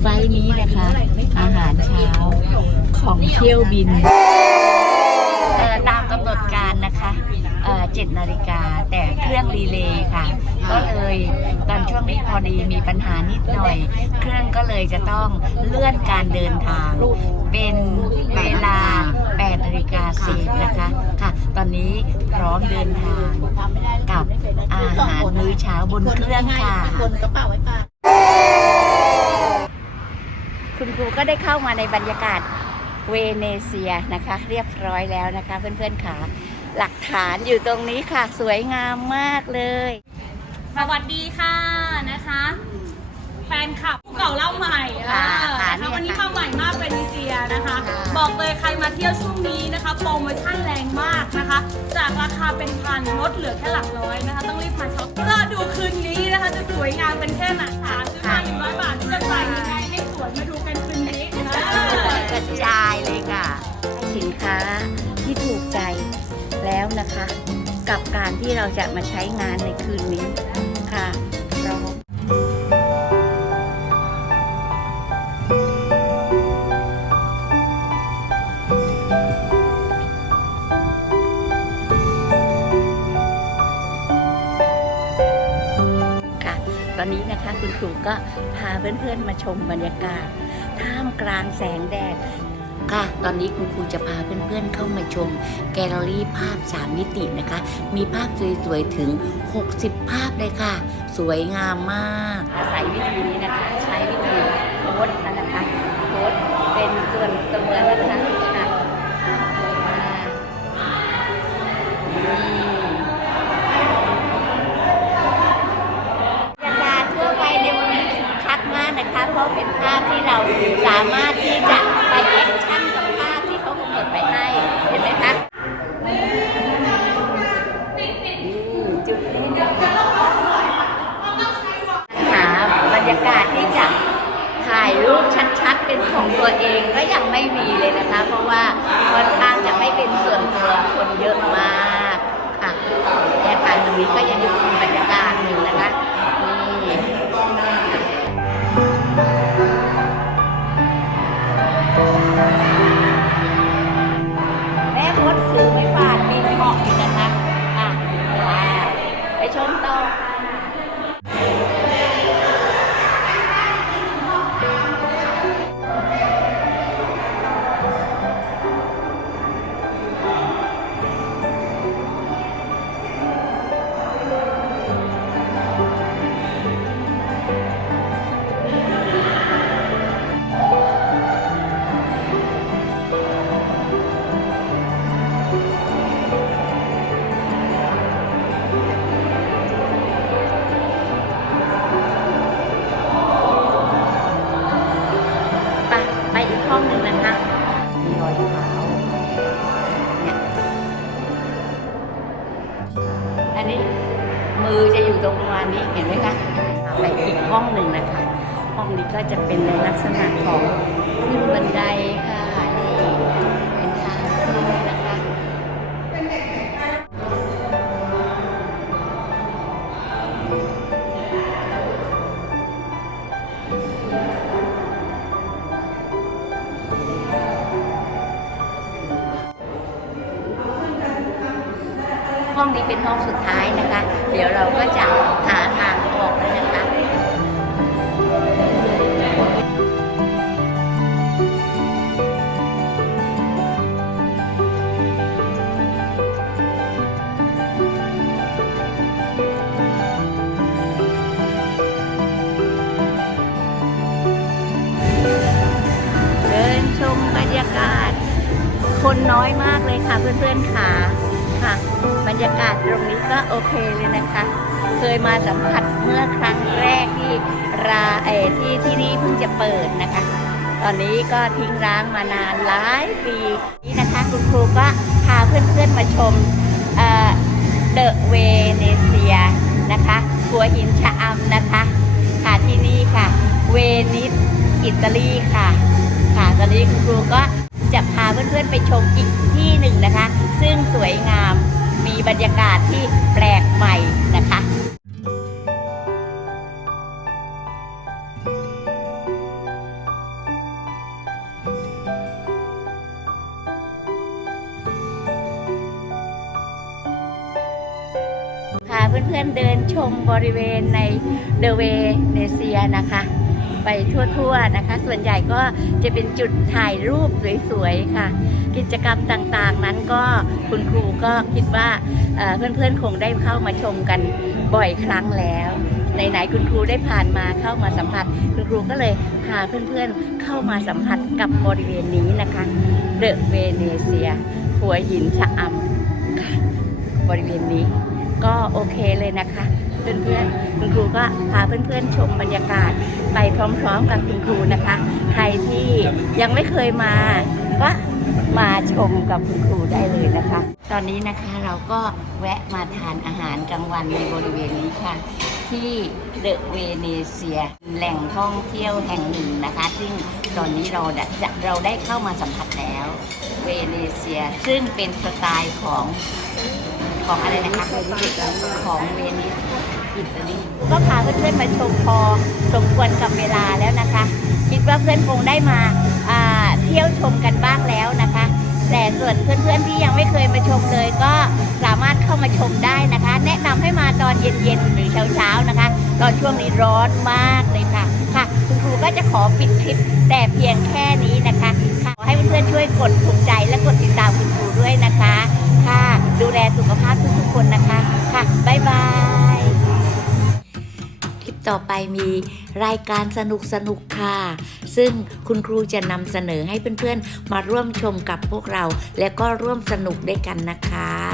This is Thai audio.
ไฟล์นี้นะคะ อาหารเช้าของเที่ยวบินตามกำหนดการนะคะเอ่อ7นาฬิกาแต่เครื่องรีเลย์ค่ะ ก็เลยตอนช่วงนี้พอดีมีปัญหานิดหน่อย เครื่องก็เลยจะต้องเลื่อนการเดินทาง เป็นเวลา8นาฬิกาเศษนะคะค่ะ ตอนนี้พร้อมเดินทางกับอาหารมื้อเช้าบนเครื่องค่ะ คนกระเป๋าไว้ป่าคุณครูก็ได้เข้ามาในบรรยากาศเวเนเซียนะคะ เรียบร้อยแล้วนะคะ เพื่อนๆค่ะ หลักฐานอยู่ตรงนี้ค่ะ สวยงามมากเลย สวัสดีค่ะนะคะ แฟนคลับผู้เก่าเล่าใหม่ค่ะเออค่ะ นะคะเนี่ยวันนี้ค่ะมาใหม่มากเป็นนิเซียนะคะ ค่ะ บอกเลยใครมาเที่ยวช่วงนี้นะคะโปรโมชั่นแรงมากนะคะ จากราคาเป็นพันลดเหลือแค่หลักร้อยนะคะ ต้องรีบมาช็อปก็ดูคืนนี้นะคะ จะสวยงามเป็นแค่ไหนค่ะซื้อมาหนึ่งร้อยบาทจะใส่ยังไงให้ส วยมาดูกันคืนนี้นะกระจายเลยค่ะ สินค้าที่ถูกใจแล้วนะคะ กับการที่เราจะมาใช้งานในคืนนี้ค่ะ คุณครูก็พาเพื่อนๆมาชมบรรยากาศ ท่ามกลางแสงแดด ค่ะ ตอนนี้คุณครูจะพาเพื่อนๆเข้ามาชม แกลเลอรี่ภาพ 3 มิตินะคะ มีภาพสวยๆถึง 60 ภาพเลยค่ะ สวยงามมาก ราะเป็นภาพที่เราสามารถที่จะไปแอคชั่นกับภาพที่เขากำหนดไปให้เห็นไหมคะจุดนี้หาบรรยากาศที่จะถ่ายรูปชัดๆเป็นของตัวเองก็ยังไม่มีเลยนะคะ เพราะว่า ห้องหนึ่งนะคะมีรอยเท้าเนี่ยอันนี้มือจะอยู่ตรงประมาณนี้เห็นไหมคะไปอีกห้องหนึ่งนะคะ ห้องนี้ก็จะเป็นในลักษณะของขึ้นบันได ห้องนี้เป็นห้องสุดท้ายนะคะ เดี๋ยวเราก็จะหาทางออกแล้วนะคะเดินชมบรรยากาศคนน้อยมากเลยค่ะเพื่อนๆค่ะค่ะ บรรยากาศตรงนี้ก็โอเคเลยนะคะ เคยมาสัมผัสเมื่อครั้งแรกที่ราเออที่ที่นี่เพิ่งจะเปิดนะคะ ตอนนี้ก็ทิ้งร้างมานานหลายปีนี่นะคะคุณครูก็พาเพื่อนๆมาชมเดอะเวเนเซียนะคะหัวหินชะอำนะคะค่ะที่นี่ค่ะ เวนิสอิตาลีค่ะ ค่ะตอนนี้คุณครูก็จะพาเพื่อนๆไปชมอีกที่หนึ่งนะคะ ซึ่งสวยงาม มีบรรยากาศที่แปลกใหม่นะคะพาเพื่อนๆเดินชมบริเวณในเดเวเนเซียนะคะ ไปทั่วๆนะคะ ส่วนใหญ่ก็จะเป็นจุดถ่ายรูปสวยๆค่ะ กิจกรรมต่างๆ นั้นก็คุณครูก็คิดว่าเพื่อนๆคงได้เข้ามาชมกันบ่อยครั้งแล้วไหนๆคุณครูได้ผ่านมาเข้ามาสัมผัส คุณครูก็เลยพาเพื่อนๆเข้ามาสัมผัสกับบริเวณนี้นะคะเดอะเวเนเซียหัวหินชะอำบริเวณนี้ก็โอเคเลยนะคะเพื่อนๆคุณครูก็พาเพื่อนๆชมบรรยากาศไปพร้อมๆกับคุณครูนะคะ ใครที่ยังไม่เคยมาก็ มาชมกับคุณครูได้เลยนะคะ ตอนนี้นะคะเราก็แวะมาทานอาหารกลางวันในบริเวณนี้ค่ะ ที่เดอะเวเนเซีย แหล่งท่องเที่ยวแห่งหนึ่งนะคะ ซึ่งตอนนี้เราจะเราได้เข้ามาสัมผัสแล้ว เวเนเซีย ซึ่งเป็นสไตล์ของของอะไรนะคะของเวนิส อิตาลีก็พาเพื่อนๆมาชมพอสมควรกับเวลาแล้วนะคะ คิดว่าเพื่อนคงได้มาเที่ยวชมกันบ้างแล้วนะคะ แต่ส่วนเพื่อนๆที่ยังไม่เคยมาชมเลยก็สามารถเข้ามาชมได้นะคะ แนะนำให้มาตอนเย็นๆหรือเช้าๆนะคะ ตอนช่วงนี้ร้อนมากเลยค่ะค่ะ คุณครูก็จะขอปิดคลิปแต่เพียงแค่นี้นะคะค่ะขอให้เพื่อนๆช่วยกดถูกใจและกดติดตามคุณครูด้วยนะคะ ค่ะ ดูแลสุขภาพทุกๆคนนะคะค่ะบ๊ายบาย ต่อไปมีรายการสนุกสนุกค่ะ ซึ่งคุณครูจะนำเสนอให้เพื่อนๆ มาร่วมชมกับพวกเรา และก็ร่วมสนุกด้วยกันนะคะ